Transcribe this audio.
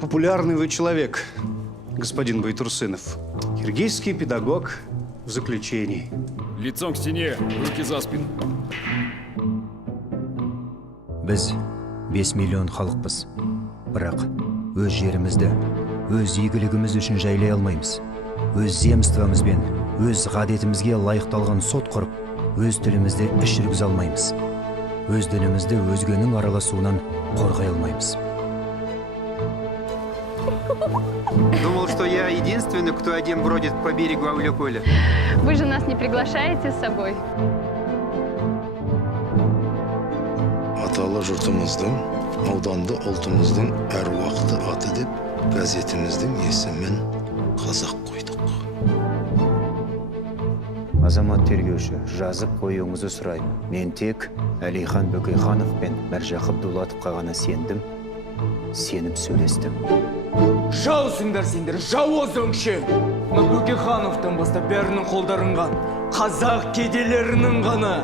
Популярный вы человек, господин Байтурсынов. Киргизский педагог в заключении. Лицом к стене, руки за спину. Біз 5 миллион халықпыз. Бірақ өз жерімізді, өз игілігіміз үшін жайлай алмаймыз. Өз земствомызбен, өз ғадетімізге лайықталған сот құрып, өз тілімізді іс жүргізе алмаймыз. Өз дінімізді өзгенің араласуынан қорғай алмаймыз. Думал, что я единственный, кто один бродит по берегу Ауляколя. Вы же нас не приглашаете с собой? Аталы жұртымыздың, ауданды ұлтымыздың әр уақыты аты деп, газетіміздің есімін қазақ қойдық. Азамат тергеуші, жазып қоюыңызды сұраймын. Мен тек Әлихан Бөкейханов пен Мәржақып Дулатовқа ғана сендім, сеніп сөйлестім. Жаусыңдар сендер, жауыз өңші. Бөкейхановтан бастап бәрінің қолдарынған, қазақ кедейлерінің ғана.